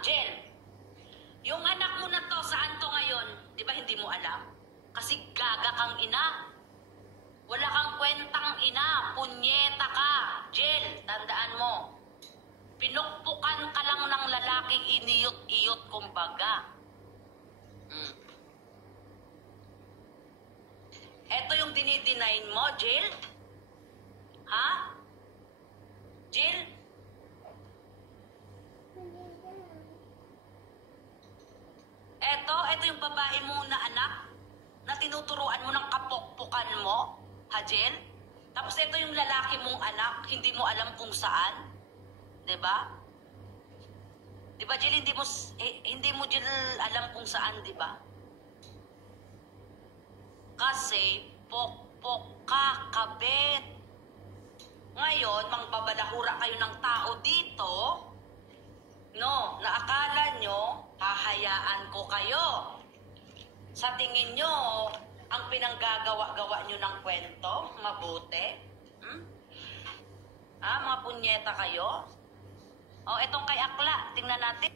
Jel, yung anak mo na to, saan to ngayon? Di ba hindi mo alam? Kasi gaga kang ina. Wala kang kwentang ina. Punyeta ka. Jel, tandaan mo. Pinukpukan ka lang ng lalaking iniyot-iyot kumbaga. Eto yung dinideny mo, Jill? Ha? Jill? Eto yung babae mo na anak na tinuturuan mo ng kapokpokan mo, ha, Jill? Tapos eto yung lalaki mong anak, hindi mo alam kung saan. Diba? Diba, Jill, hindi mo Jill alam kung saan, diba? Kasi, pokpok ka, kabit. Ngayon, mangbabalahura kayo ng tao dito, no, na akala nyo, hahayaan ko kayo. Sa tingin nyo, ang pinanggagawa-gawa nyo ng kwento, mabuti? Mga punyeta kayo? O, etong kay Akla, tingnan natin.